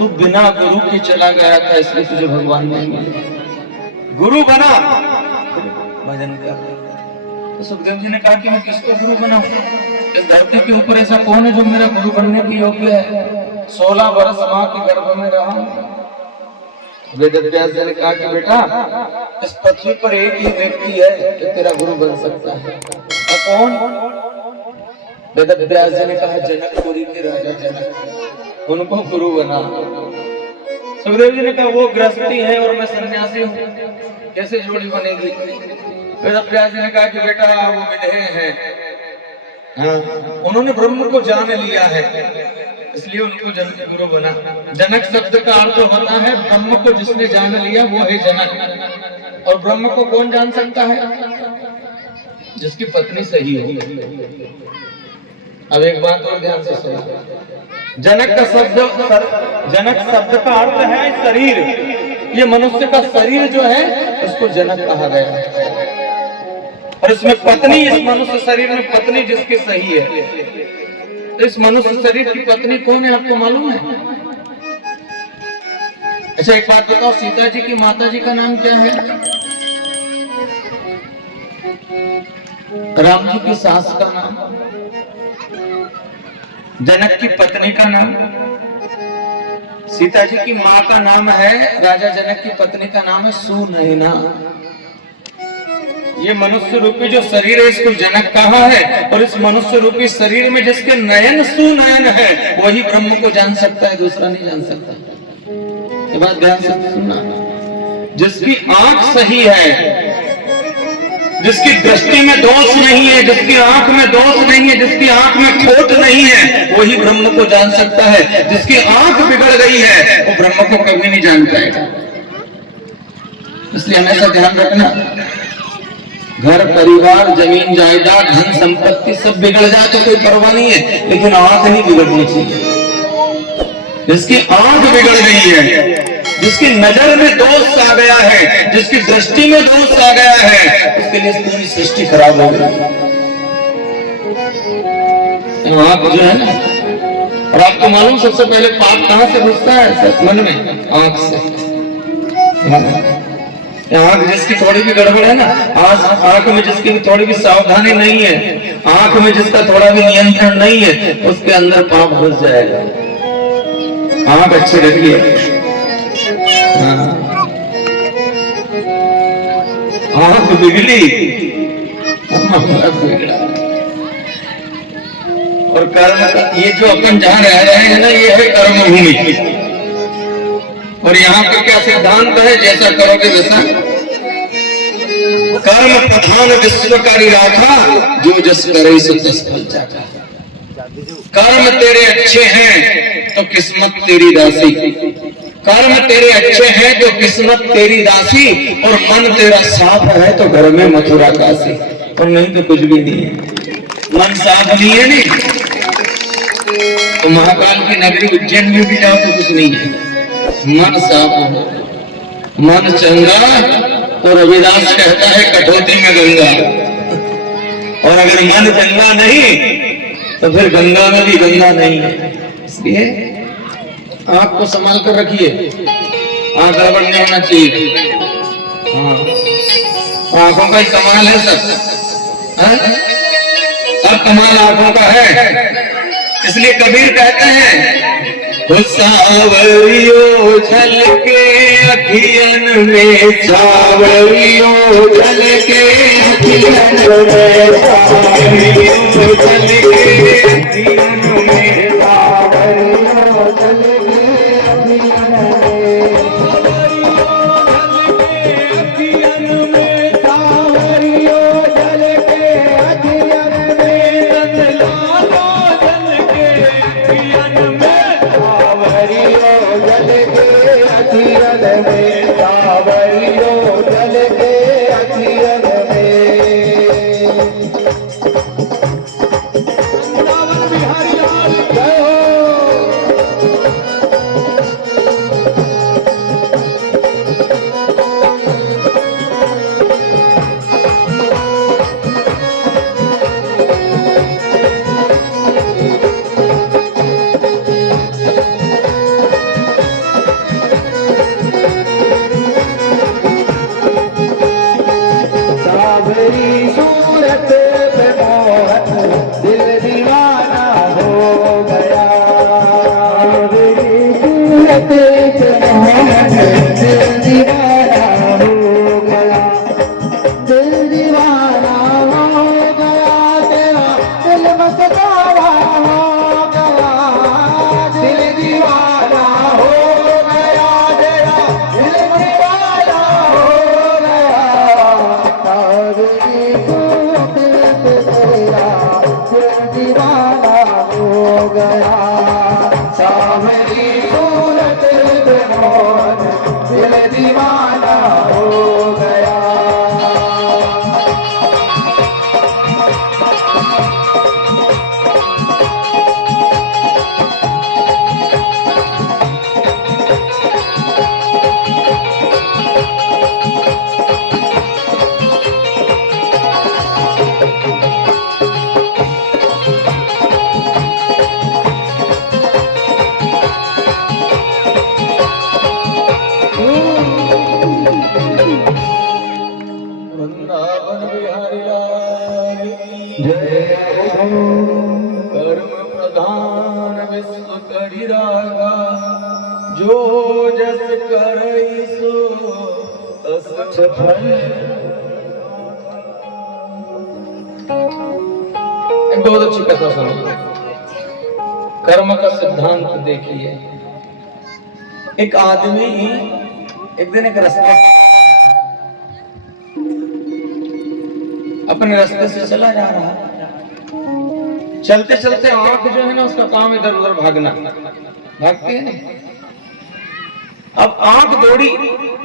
तू बिना गुरु के चला गया था, इसलिए तुझे भगवान नहीं मिले। गुरु बना, भजन कर। तो सुखदेव जी ने कहा कि मैं किसको गुरु बनाऊं? इस धरती के ऊपर ऐसा कौन है जो मेरा गुरु बनने के योग्य है? 16 वर्ष मां के गर्भ में रहा। वेद व्यास जी ने कहा कि बेटा, इस पृथ्वी पर एक ही व्यक्ति है जो तेरा गुरु बन सकता है। और कौन? वेद व्यास जी ने कहा जनकपुरी के राजा जनक, उनको गुरु बना। सुखदेव जी ने कहा वो गृहस्थी है और मैं सन्यासी हूँ, कैसे जोड़ी बनेगी? वेद व्यास जी ने कहा कि बेटा वो विधेय है, हाँ, उन्होंने ब्रह्म को जान लिया है, इसलिए उनको जनक गुरु बना। जनक शब्द का अर्थ होता है ब्रह्म को जिसने जान लिया वो है जनक। और ब्रह्म को कौन जान सकता है? जिसकी पत्नी सही हो। अब एक बात और ध्यान से सुना, जनक शब्द का अर्थ है शरीर। ये मनुष्य का शरीर जो है उसको जनक कहा गया है। और इसमें पत्नी, इस मनुष्य शरीर में पत्नी जिसकी सही है, तो इस मनुष्य शरीर की पत्नी कौन है आपको मालूम है? अच्छा एक बात बताओ, सीता जी की माता जी का नाम क्या है? राम जी की सास का नाम, जनक की पत्नी का नाम, सीता जी की माँ का नाम है, राजा जनक की पत्नी का नाम है सुनैना। ये मनुष्य रूपी जो शरीर है इसको जनक कहा है। और इस मनुष्य रूपी शरीर में जिसके नयन सुनयन है वही ब्रह्म को जान सकता है, दूसरा नहीं जान सकता। ये बात ध्यान से सुनना। जिसकी आंख सही है, जिसकी दृष्टि में दोष नहीं है, जिसकी आंख में दोष नहीं है, जिसकी आंख में खोट नहीं है, वही ब्रह्म को जान सकता है। जिसकी आंख बिगड़ गई है वो ब्रह्म को कभी नहीं जान पाएगा। इसलिए हमेशा ध्यान रखना, घर परिवार जमीन जायदाद धन संपत्ति सब बिगड़ जाए तो कोई परवाह नहीं है, लेकिन आंख नहीं बिगड़नी चाहिए। जिसकी आंख बिगड़ गई है, जिसकी नजर में दोष आ गया है, जिसकी दृष्टि में दोष आ गया है, उसके लिए पूरी सृष्टि खराब हो गई। आंख जो है ना, और आपको मालूम सबसे पहले पाप कहां से घुसता है? मन में, आंख से। आंख जिसकी थोड़ी भी गड़बड़ है ना, आंख में जिसकी थोड़ी भी सावधानी नहीं है, आंख में जिसका थोड़ा भी नियंत्रण नहीं है, उसके अंदर पाप घुस जाएगा। आंख अच्छी रखिए। आंख बिगड़ी, बिगड़ा। और कर्म, ये जो अपन जहां रह रहे हैं ना, ये है कर्म भूमि। और यहाँ पे क्या सिद्धांत है? जैसा करोगे वैसा। कर्म प्रधान विश्वकारी राखा, जो जस करे सो तस फल जाता। कर्म तेरे अच्छे हैं तो किस्मत तेरी दासी, कर्म तेरे अच्छे हैं तो किस्मत तेरी दासी, और मन तेरा साफ है तो घर में मथुरा काशी। और नहीं तो कुछ भी नहीं है। मन साफ नहीं है नहीं तो महाकाल की नगरी उज्जैन में भी जाओ तो कुछ नहीं है। मन साफ हो, मन चंगा, तो रविदास कहता है कटौती में गंगा। और अगर मन चंगा नहीं तो फिर गंगा में भी गंगा नहीं है। इसलिए आंख को संभाल कर रखिए, आंख गड़बड़ नहीं होना चाहिए। हाँ, आंखों का ही कमाल है सब कमाल आंखों का है। इसलिए कबीर कहते हैं, सावरियो झलके अखियन में, सावरियो झलके अखियन में, सावरियो झलके अखियन में, सावरियो झलके अखियन में, सावरियो झलके अखियन में, लालो झलके अखियन में, सावरियो झलके अखियन में, सावरियो झलके अखियन में। बिहारी लाल जय हो। जो जस करई सो तस फल। एक बहुत अच्छी कथा सुनो, कर्म का सिद्धांत देखिए। एक आदमी एक दिन एक रास्ते अपने रास्ते से चला जा रहा है। चलते चलते आंख जो है ना उसका काम इधर उधर भागना, भागते हैं। अब आंख दौड़ी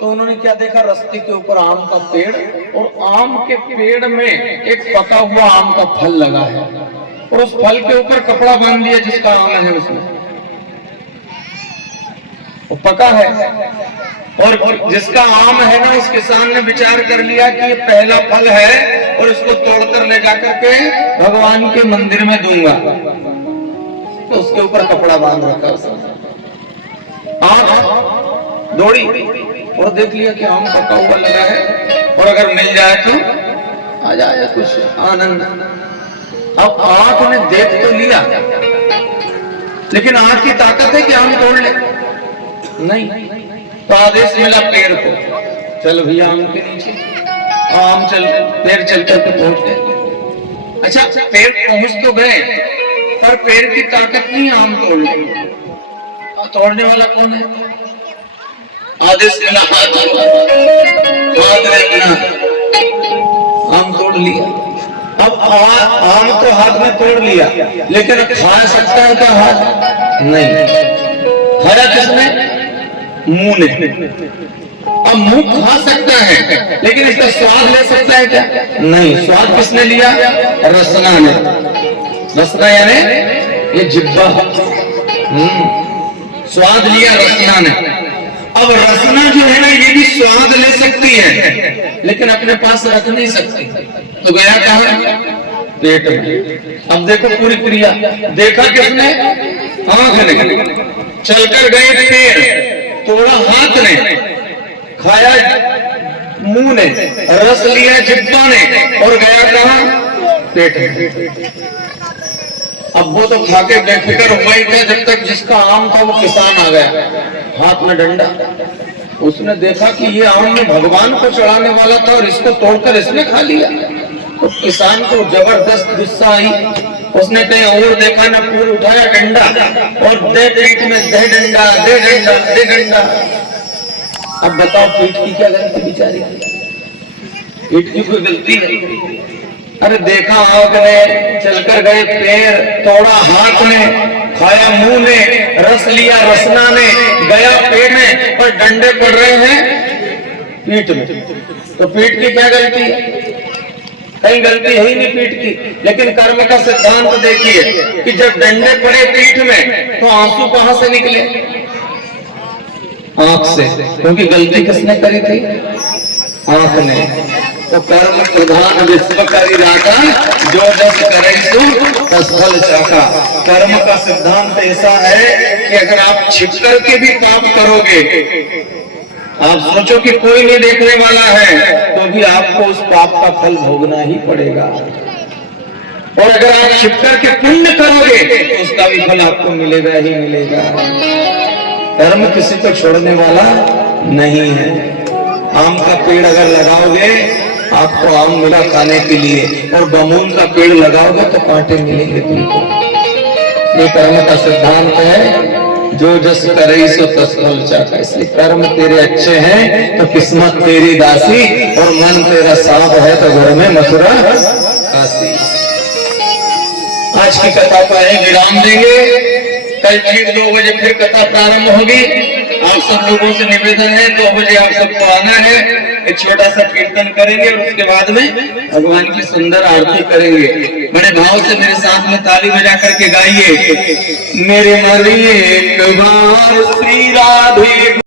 तो उन्होंने क्या देखा, रास्ते के ऊपर आम का पेड़, और आम के पेड़ में एक पका हुआ आम का फल लगा है, और उस फल के ऊपर कपड़ा बांध दिया जिसका आम है उसमें, वो पका है। और जिसका आम है ना, उस किसान ने विचार कर लिया कि ये पहला फल है और इसको तोड़कर ले जाकर के भगवान के मंदिर में दूंगा, तो उसके ऊपर कपड़ा बांध रखा उसने। आंख दौड़ी और देख लिया कि आम पका हुआ लगा है, और अगर मिल जाए तो आ जाए कुछ आनंद। अब आंख ने देख तो लिया, लेकिन आंख की ताकत है कि आम तोड़ ले नहीं। तो आदेश मिला पेड़ को, चल भैया आम के नीचे। आम चल, पेड़ चल करके पहुंच गए। अच्छा, पेड़ पहुंच तो गए, पर पेड़ की ताकत नहीं आम तोड़ने। तोड़ने वाला कौन है? आदेश मिला हाथ रखना, आम तोड़ लिया। अब आम तो हाथ में तोड़ लिया, लेकिन खा सकता है क्या हाथ? नहीं। खाया किसने? मुंह ने। अब मुंह खा सकता है, लेकिन इसका स्वाद ले सकता है क्या? नहीं। स्वाद किसने लिया? रसना ने। रसना यानी ये जिह्वा, स्वाद लिया रसना ने। अब रसना जो है ना, ये भी स्वाद ले सकती है, लेकिन अपने पास रख नहीं सकती, तो गया कहाँ? पेट में। अब देखो पूरी क्रिया, देखा किसने? आंख ने। चलकर गए पेड़, तोड़ा हाथ ने, खाया मुंह ने, रस लिया जिह्वा ने, और गया कहाँ? पेट में। अब वो तो खाके बेफिक्र हुआ ही था, जब तक जिसका आम था वो किसान आ गया, हाथ में डंडा। उसने देखा कि ये आम में भगवान को चढ़ाने वाला था और इसको तोड़कर इसने खा लिया। तो किसान को जबरदस्त गुस्सा आई। उसने कहीं और देखा ना, पूरा उठाया डंडा और दे पीठ में, दे डंडा, दे डंडा, दे डंडा। अब बताओ पीठ की क्या गलती बेचारी? पीठ की कोई गलती है? अरे देखा आंख ने, चलकर गए पेड़, तोड़ा हाथ ने, खाया मुंह ने, रस लिया रसना ने, गया पेट में, पर डंडे पड़ रहे हैं पीठ में। तो पीठ की क्या गलती है? कहीं गलती है ही नहीं पीठ की। लेकिन कर्म का सिद्धांत देखिए कि जब डंडे पड़े पीठ में, तो आंसू कहां से निकले? आंख से, क्योंकि गलती किसने करी थी? आंख ने। तो कर्म प्रधान विश्व करी राका, जो जस करे सो तस फल चाका। कर्म का सिद्धांत ऐसा है कि अगर आप छिप करके भी पाप करोगे, आप सोचो कि कोई नहीं देखने वाला है, तो भी आपको उस पाप का फल भोगना ही पड़ेगा। और अगर आप छिप करके पुण्य करोगे, तो उसका भी फल आपको मिलेगा ही मिलेगा। कर्म किसी को छोड़ने वाला नहीं है। आम का पेड़ अगर लगाओगे, आपको आम मिला खाने के लिए, और बमूल का पेड़ लगाओगे तो कांटे मिलेंगे तुमको। ये कर्म का सिद्धांत है, जो जस करे सो तस फल चाका। इसलिए कर्म तेरे अच्छे हैं तो किस्मत तेरी दासी, और मन तेरा साफ है तो घर में मथुरा काशी। आज की कथा का यही विराम देंगे। कल ठीक 2 बजे फिर कथा प्रारंभ होगी। आप सब लोगों से निवेदन है, 2 बजे आप सबको आना है। एक छोटा सा कीर्तन करेंगे और उसके बाद में भगवान की सुंदर आरती करेंगे। बड़े भाव से मेरे साथ में ताली बजा करके गाइए। मेरे मन एक बार श्री राधे